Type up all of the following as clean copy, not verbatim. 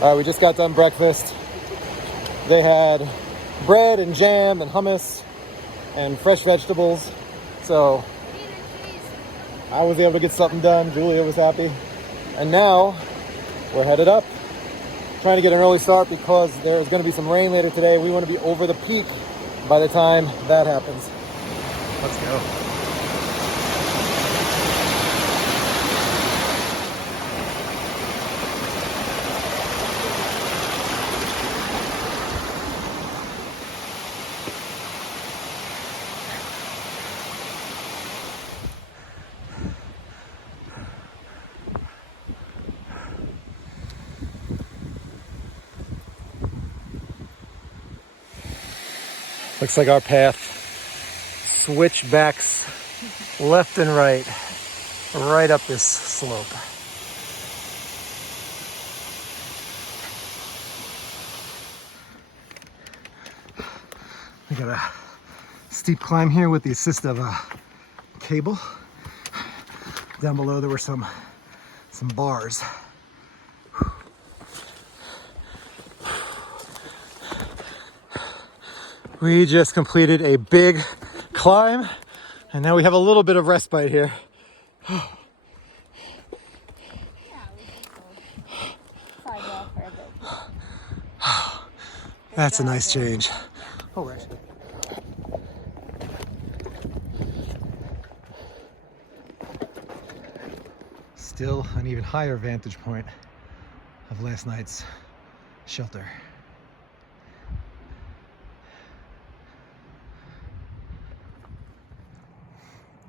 All right, we just got done breakfast. They had bread and jam and hummus and fresh vegetables. So I was able to get something done. Julia was happy. And now we're headed up. Trying to get an early start because there's going to be some rain later today. We want to be over the peak by the time that happens. Let's go. Looks like our path switchbacks left and right up this slope. We got a steep climb here with the assist of a cable. Down below there were some bars. We just completed a big climb, and now we have a little bit of respite here. That's a nice change. Oh, right. Still an even higher vantage point of last night's shelter.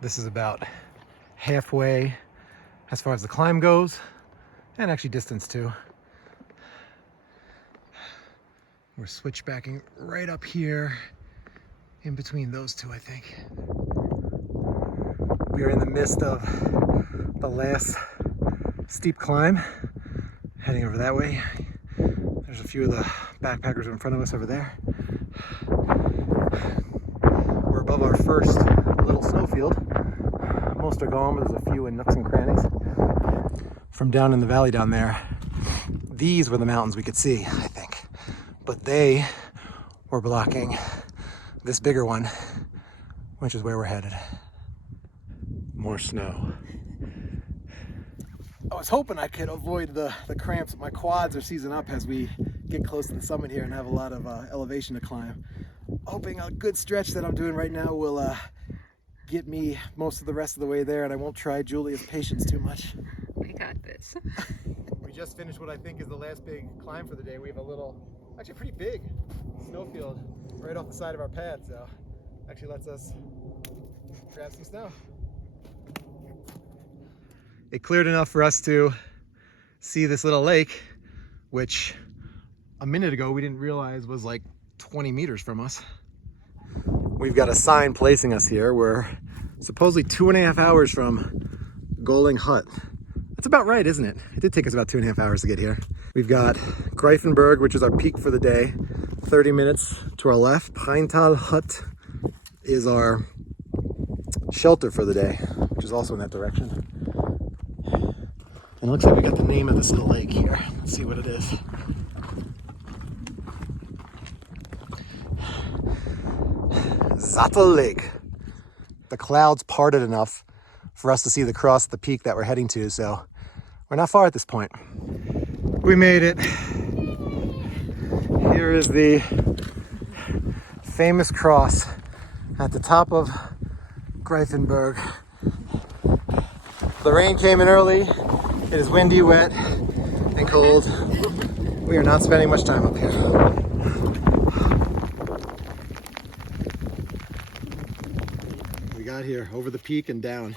This is about halfway as far as the climb goes, and actually distance too. We're switchbacking right up here in between those two, I think. We are in the midst of the last steep climb, heading over that way. There's a few of the backpackers in front of us over there. We're above our first little snowfield. Most are gone, but there's a few in nooks and crannies. From down in the valley down there, these were the mountains we could see, I think. But they were blocking this bigger one, which is where we're headed. More snow. I was hoping I could avoid the cramps. My quads are seizing up as we get close to the summit here and have a lot of elevation to climb. Hoping a good stretch that I'm doing right now will get me most of the rest of the way there, and I won't try Julia's patience too much. We got this. We just finished what I think is the last big climb for the day. We have a little, actually pretty big snowfield right off the side of our path, so actually lets us grab some snow. It cleared enough for us to see this little lake, which a minute ago we didn't realize was like 20 meters from us. We've got a sign placing us here. We're supposedly 2.5 hours from Goling Hut. That's about right, isn't it? It did take us about 2.5 hours to get here. We've got Greifenberg, which is our peak for the day, 30 minutes to our left. Preintaler Hut is our shelter for the day, which is also in that direction. And it looks like we got the name of this little lake here. Let's see what it is. Sattelsee. The clouds parted enough for us to see the cross at the peak that we're heading to, so we're not far at this point. We made it. Here is the famous cross at the top of Greifenberg. The rain came in early. It is windy, wet, and cold. We are not spending much time up here. We got here over the peak and down.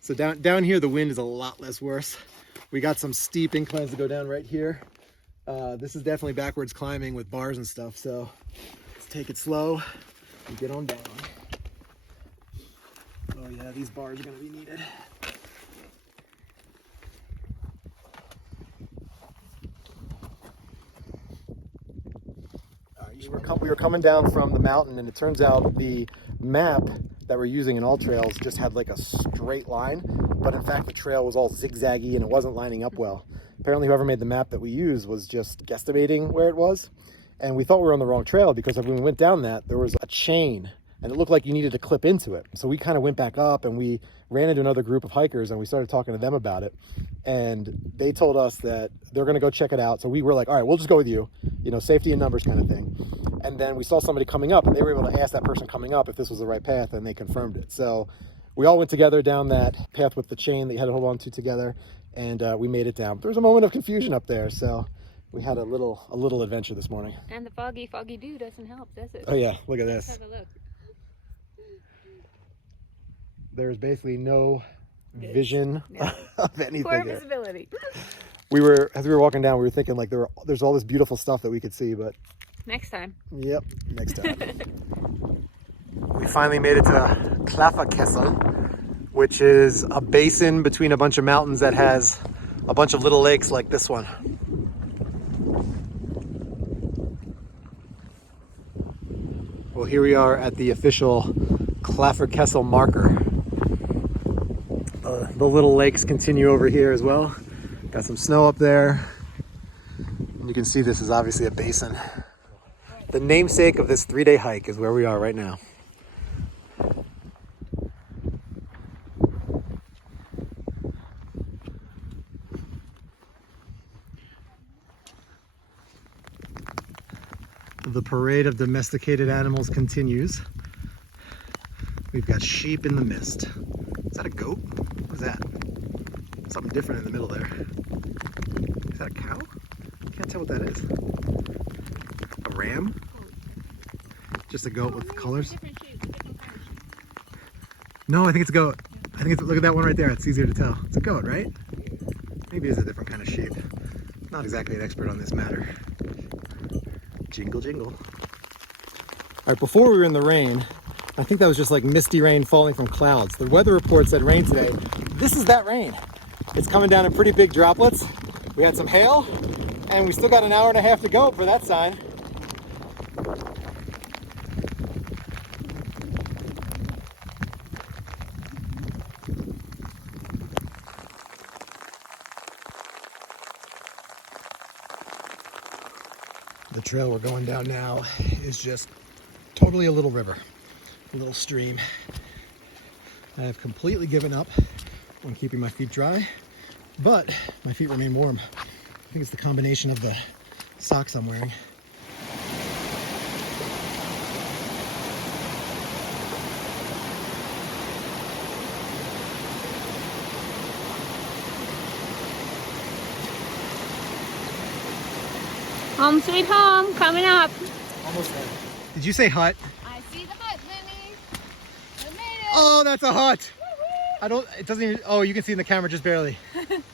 So down here, the wind is a lot less worse. We got some steep inclines to go down right here. This is definitely backwards climbing with bars and stuff. So let's take it slow and get on down. Oh yeah, these bars are gonna be needed. We were coming down from the mountain, and it turns out the map that we're using in All Trails just had like a straight line, but in fact the trail was all zigzaggy and it wasn't lining up well. Apparently whoever made the map that we used was just guesstimating where it was, and we thought we were on the wrong trail because when we went down that, there was a chain and it looked like you needed to clip into it. So we kind of went back up and we ran into another group of hikers and we started talking to them about it. And they told us that they're going to go check it out. So we were like, all right, we'll just go with you, you know, safety in numbers kind of thing. And then we saw somebody coming up and they were able to ask that person coming up if this was the right path, and they confirmed it. So we all went together down that path with the chain that you had to hold on to together, and we made it down. There was a moment of confusion up there, so we had a little adventure this morning. And the foggy dew doesn't help, does it? Oh yeah, look at this. Let's have a look. There's basically no vision of anything. Poor visibility. As we were walking down, we were thinking like there's all this beautiful stuff that we could see, but next time. Yep, next time. We finally made it to Klafferkessel, which is a basin between a bunch of mountains that has a bunch of little lakes like this one. Well, here we are at the official Klafferkessel marker. The little lakes continue over here as well. Got some snow up there. And you can see this is obviously a basin. The namesake of this 3-day hike is where we are right now. The parade of domesticated animals continues. We've got sheep in the mist. Is that a goat? What is that? Something different in the middle there. Is that a cow? Can't tell what that is. A ram? Just a goat with colors? No, I think it's a goat. I think it's, look at that one right there. It's easier to tell. It's a goat, right? Maybe it's a different kind of sheep. Not exactly an expert on this matter. Jingle, jingle. All right, before we were in the rain, I think that was just like misty rain falling from clouds. The weather report said rain today. This is that rain. It's coming down in pretty big droplets. We had some hail, and we still got an hour and a half to go for that sign. The trail we're going down now is just totally a little river, a little stream. I have completely given up on keeping my feet dry, but my feet remain warm. I think it's the combination of the socks I'm wearing. Home sweet home, coming up. Almost there. Did you say hut? I see the hut, Vinny. We made it. Oh, that's a hut. It doesn't even, oh, you can see in the camera just barely.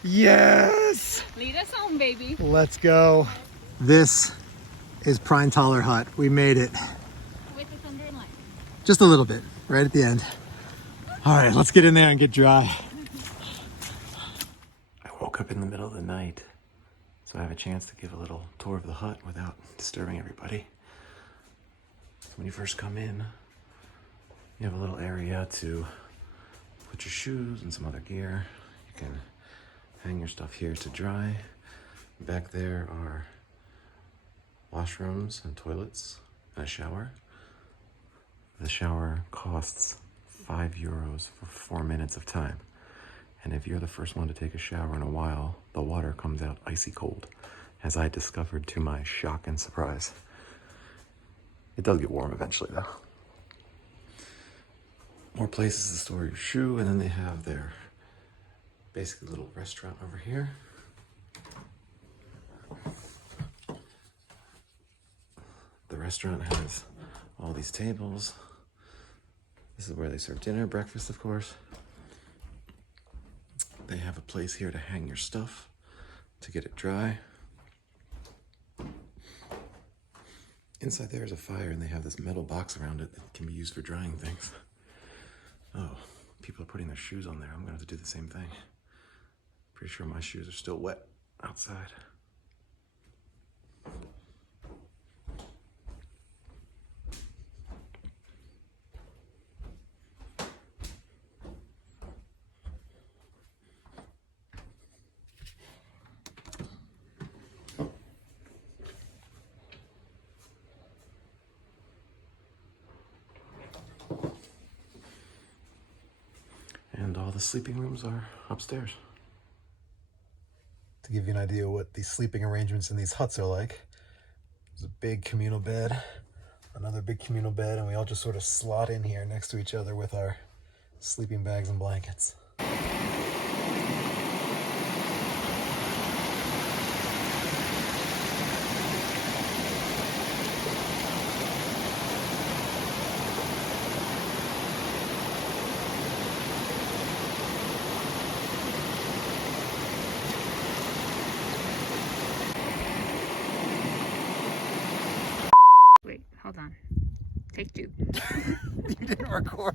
Yes. Lead us home, baby. Let's go. This is Preintaler Hut. We made it. With the thunder and lightning. Just a little bit, right at the end. All right, let's get in there and get dry. I woke up in the middle of the night, so I have a chance to give a little tour of the hut without disturbing everybody. So when you first come in, you have a little area to put your shoes and some other gear. You can hang your stuff here to dry. Back there are washrooms and toilets and a shower. The shower costs €5 for 4 minutes of time. And if you're the first one to take a shower in a while, the water comes out icy cold, as I discovered to my shock and surprise. It does get warm eventually though. More places to store your shoe, and then they have their basically little restaurant over here. The restaurant has all these tables. This is where they serve dinner, breakfast, of course. They have a place here to hang your stuff to get it dry. Inside there is a fire, and they have this metal box around it that can be used for drying things. Oh, people are putting their shoes on there. I'm gonna have to do the same thing. Pretty sure my shoes are still wet outside. The sleeping rooms are upstairs. To give you an idea of what the sleeping arrangements in these huts are like, there's a big communal bed, another big communal bed, and we all just sort of slot in here next to each other with our sleeping bags and blankets. Wait, hold on. Take two. You didn't record.